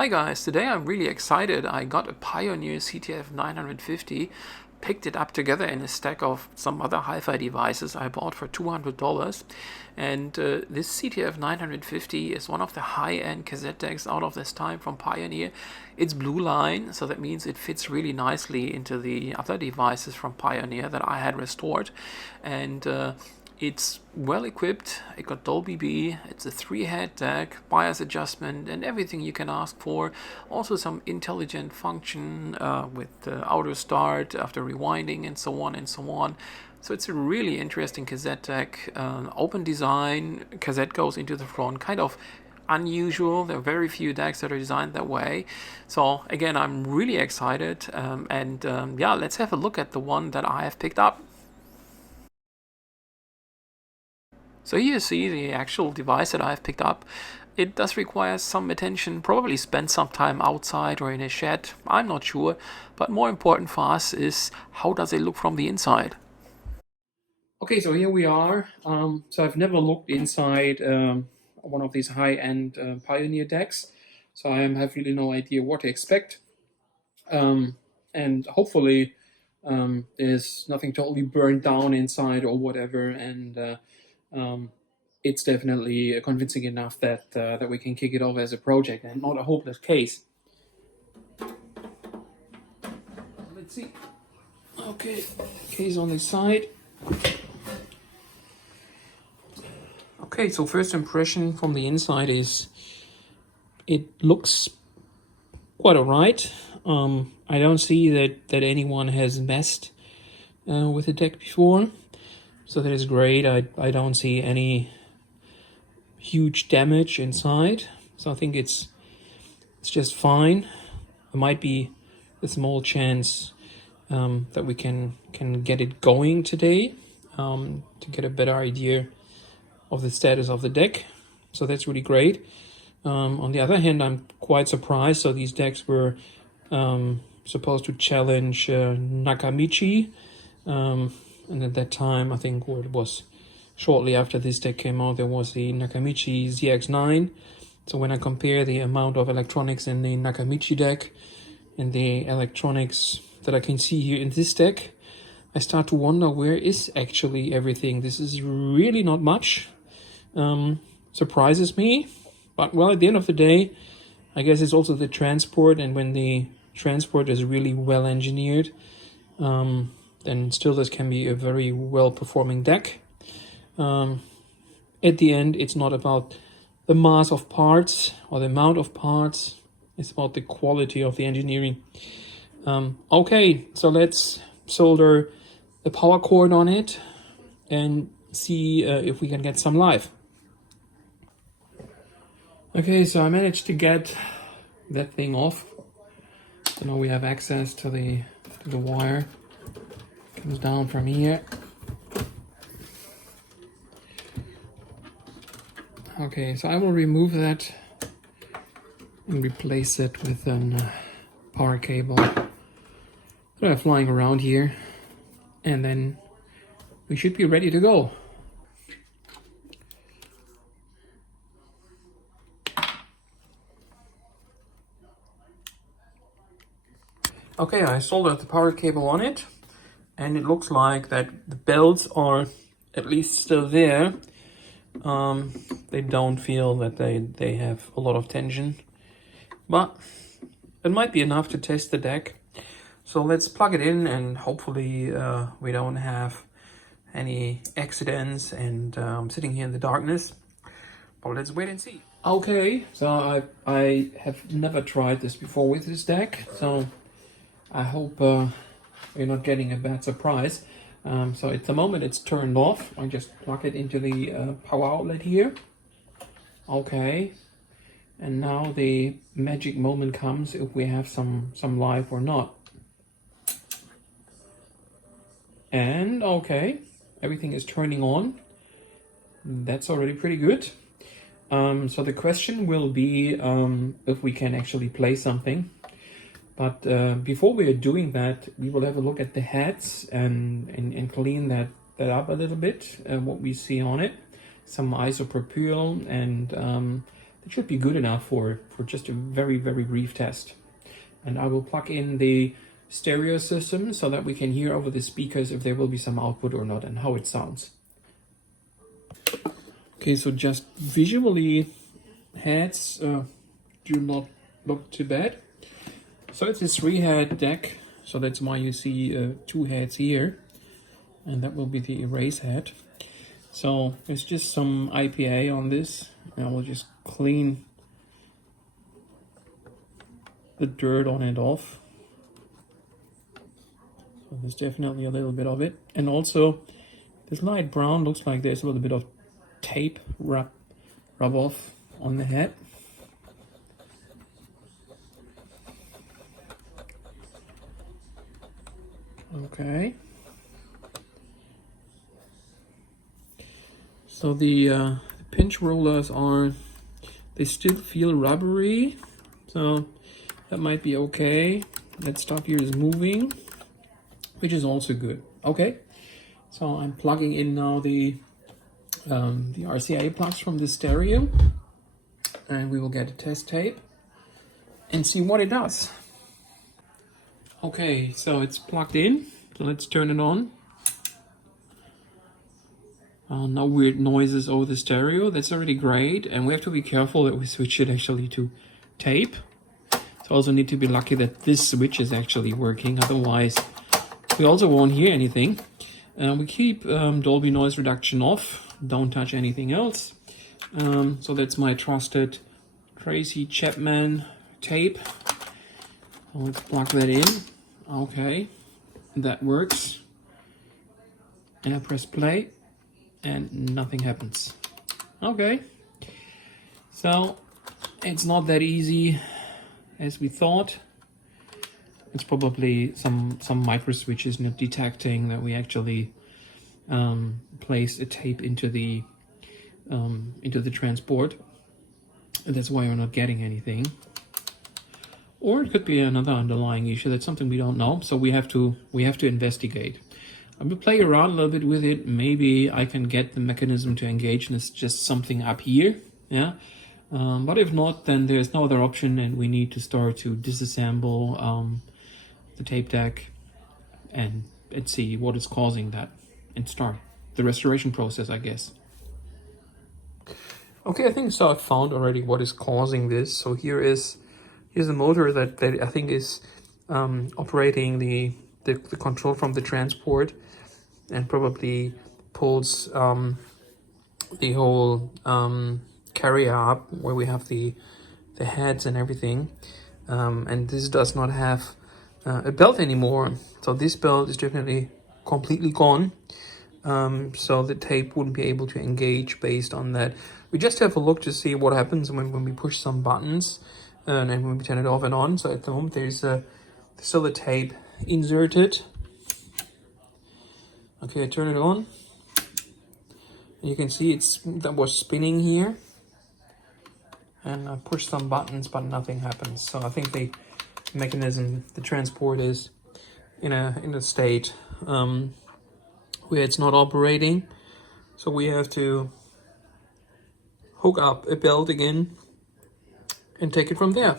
Hi guys, today I'm really excited. I got a Pioneer CT-F950, picked it up together in a stack of some other hi-fi devices I bought for $200. And this CT-F950 is one of the high-end cassette decks out of this time from Pioneer. It's blue line, so that means it fits really nicely into the other devices from Pioneer that I had restored. And it's well equipped, it got Dolby B, it's a 3-head deck, bias adjustment and everything you can ask for. Also some intelligent function with auto start after rewinding and so on and so on. So it's a really interesting cassette deck, open design, cassette goes into the front, kind of unusual. There are very few decks that are designed that way. So again, I'm really excited yeah, let's have a look at the one that I have picked up. So here you see the actual device that I've picked up. It does require some attention, probably spend some time outside or in a shed, I'm not sure. But more important for us is how does it look from the inside. Okay, so here we are. So I've never looked inside one of these high-end Pioneer decks. So I have really no idea what to expect. And hopefully there's nothing totally burned down inside or whatever. And it's definitely convincing enough that that we can kick it off as a project and not a hopeless case. Let's see. Okay, case on this side. Okay, so first impression from the inside is it looks quite alright. I don't see that anyone has messed with the deck before, so that is great. I don't see any huge damage inside, so I think it's just fine. There might be a small chance that we can get it going today to get a better idea of the status of the deck, so that's really great. On the other hand, I'm quite surprised. So these decks were supposed to challenge Nakamichi, and at that time, I think it was shortly after this deck came out, there was the Nakamichi ZX9. So when I compare the amount of electronics in the Nakamichi deck and the electronics that I can see here in this deck, I start to wonder where is actually everything. This is really not much. Surprises me. But well, at the end of the day, I guess it's also the transport, and when the transport is really well engineered, then still this can be a very well performing deck. At the end, it's not about the mass of parts or the amount of parts, it's about the quality of the engineering. Okay, so let's solder the power cord on it and see if we can get some live. Okay, so I managed to get that thing off. So now we have access to the wire. Comes down from here. Okay, so I will remove that and replace it with a power cable that I have flying around here, and then we should be ready to go. Okay, I soldered the power cable on it, and it looks like that the belts are at least still there. They don't feel that they have a lot of tension, but it might be enough to test the deck. So let's plug it in, and hopefully we don't have any accidents and sitting here in the darkness. But let's wait and see. Okay, so I have never tried this before with this deck, so I hope you're not getting a bad surprise. So at the moment it's turned off. I just plug it into the power outlet here. Okay, and now the magic moment comes if we have some live or not. And okay, everything is turning on. That's already pretty good. So the question will be if we can actually play something. But before we are doing that, we will have a look at the heads and clean that up a little bit, what we see on it. Some isopropyl and that should be good enough for just a very, very brief test. And I will plug in the stereo system so that we can hear over the speakers if there will be some output or not and how it sounds. Okay, so just visually, heads do not look too bad. So it's a 3-head deck, so that's why you see 2 heads here, and that will be the erase head. So there's just some IPA on this, and I will just clean the dirt on and off. So there's definitely a little bit of it, and also this light brown looks like there's a little bit of tape rub off on the head. Okay. So the pinch rollers they still feel rubbery, so that might be okay. That stuff here is moving, which is also good. Okay, so I'm plugging in now the RCA plugs from the stereo, and we will get a test tape and see what it does. Okay, so it's plugged in, so let's turn it on. No weird noises over the stereo, that's already great, and we have to be careful that we switch it actually to tape. So also need to be lucky that this switch is actually working, otherwise we also won't hear anything. We keep Dolby noise reduction off, don't touch anything else. So that's my trusted Tracy Chapman tape. Let's plug that in. Okay, that works. And I press play and nothing happens. Okay, so it's not that easy as we thought. It's probably some micro switches not detecting that we actually place a tape into the transport, and that's why we're not getting anything. Or it could be another underlying issue. That's something we don't know, so we have to investigate. I'm gonna play around a little bit with it. Maybe I can get the mechanism to engage, and it's just something up here. Yeah. But if not, then there's no other option, and we need to start to disassemble the tape deck and see what is causing that, and start the restoration process, I guess. Okay, I think so. I found already what is causing this. So here's a motor that I think is operating the control from the transport, and probably pulls the whole carrier up where we have the heads and everything, and this does not have a belt anymore. So this belt is definitely completely gone. So the tape wouldn't be able to engage based on that. We just have a look to see what happens when we push some buttons and when we turn it off and on. So at the moment there's still a tape inserted. Okay, I turn it on. You can see that was spinning here, and I push some buttons, but nothing happens. So I think the mechanism, the transport, is in a state where it's not operating. So we have to hook up a belt again and take it from there.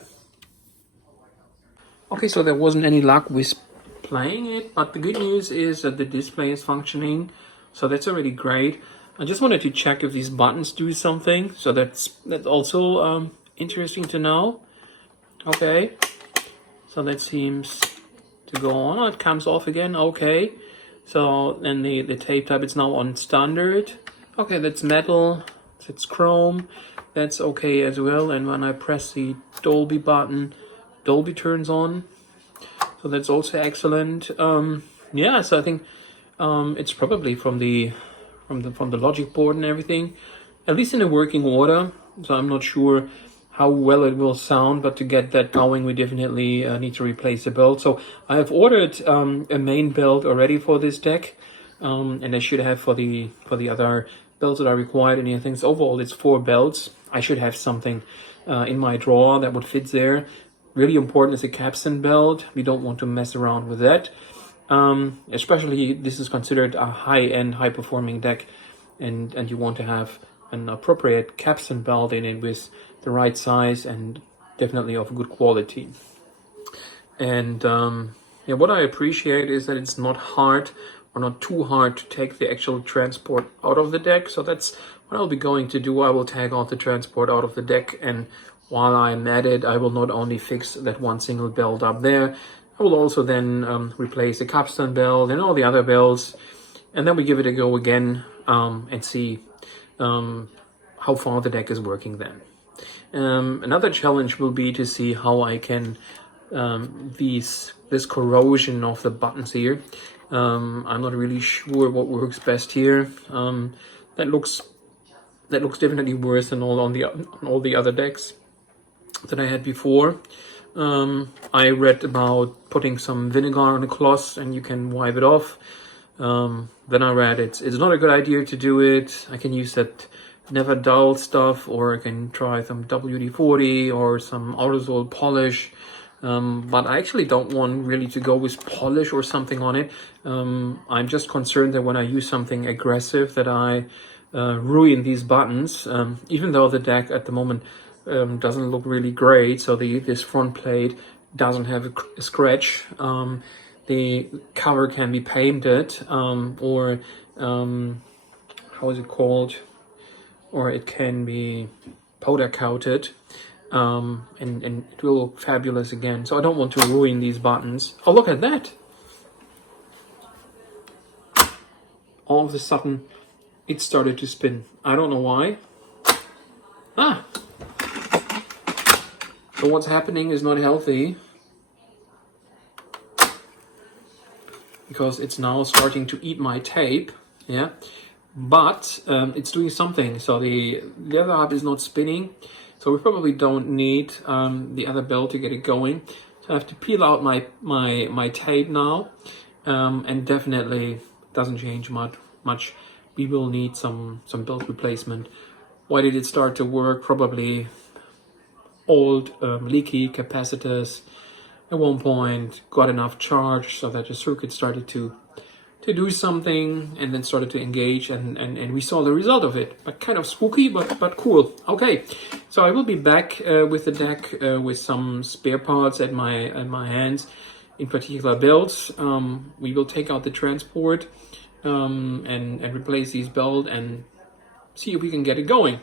Okay, so there wasn't any luck with playing it, but the good news is that the display is functioning, so that's already great. I just wanted to check if these buttons do something, so that's also interesting to know. Okay, so that seems to go on. Oh, it comes off again. Okay, so then the tape type is now on standard. Okay, that's metal, it's chrome, that's okay as well. And when I press the Dolby button, Dolby turns on, so that's also excellent. Yeah, so I think it's probably from the logic board and everything, at least in a working order. So I'm not sure how well it will sound, but to get that going, we definitely need to replace the belt. So I have ordered a main belt already for this deck, and I should have for the other belts that are required. And I think overall it's 4 belts. I should have something in my drawer that would fit there. Really important is a capstan belt. We don't want to mess around with that. Especially this is considered a high-end, high-performing deck, and you want to have an appropriate capstan belt in it with the right size and definitely of good quality. And yeah, what I appreciate is that it's not hard or not too hard to take the actual transport out of the deck. So that's what I'll be going to do. I will take out the transport out of the deck, and while I'm at it, I will not only fix that one single belt up there, I will also then replace the capstan belt and all the other belts, and then we give it a go again and see how far the deck is working then. Another challenge will be to see how I can this corrosion of the buttons here. I'm not really sure what works best here. That looks definitely worse than all the other decks that I had before. I read about putting some vinegar on a cloth and you can wipe it off. Then I read it's not a good idea to do it. I can use that never dull stuff, or I can try some WD-40 or some aerosol polish. But I actually don't want really to go with polish or something on it. I'm just concerned that when I use something aggressive that I ruin these buttons, even though the deck at the moment doesn't look really great. So this front plate doesn't have a scratch. The cover can be painted or how is it called? Or it can be powder coated. And it will look fabulous again. So I don't want to ruin these buttons. Oh, look at that. All of a sudden, it started to spin. I don't know why. So what's happening is not healthy, because it's now starting to eat my tape. Yeah. But it's doing something. So the other hub is not spinning. So we probably don't need the other belt to get it going. So I have to peel out my tape now, and definitely doesn't change much. We will need some belt replacement. Why did it start to work? Probably old leaky capacitors at one point got enough charge so that the circuit started to do something and then started to engage, and we saw the result of it. But kind of spooky, but cool. Okay, so I will be back with the deck with some spare parts at my hands, in particular belts. We will take out the transport and replace these belts and see if we can get it going.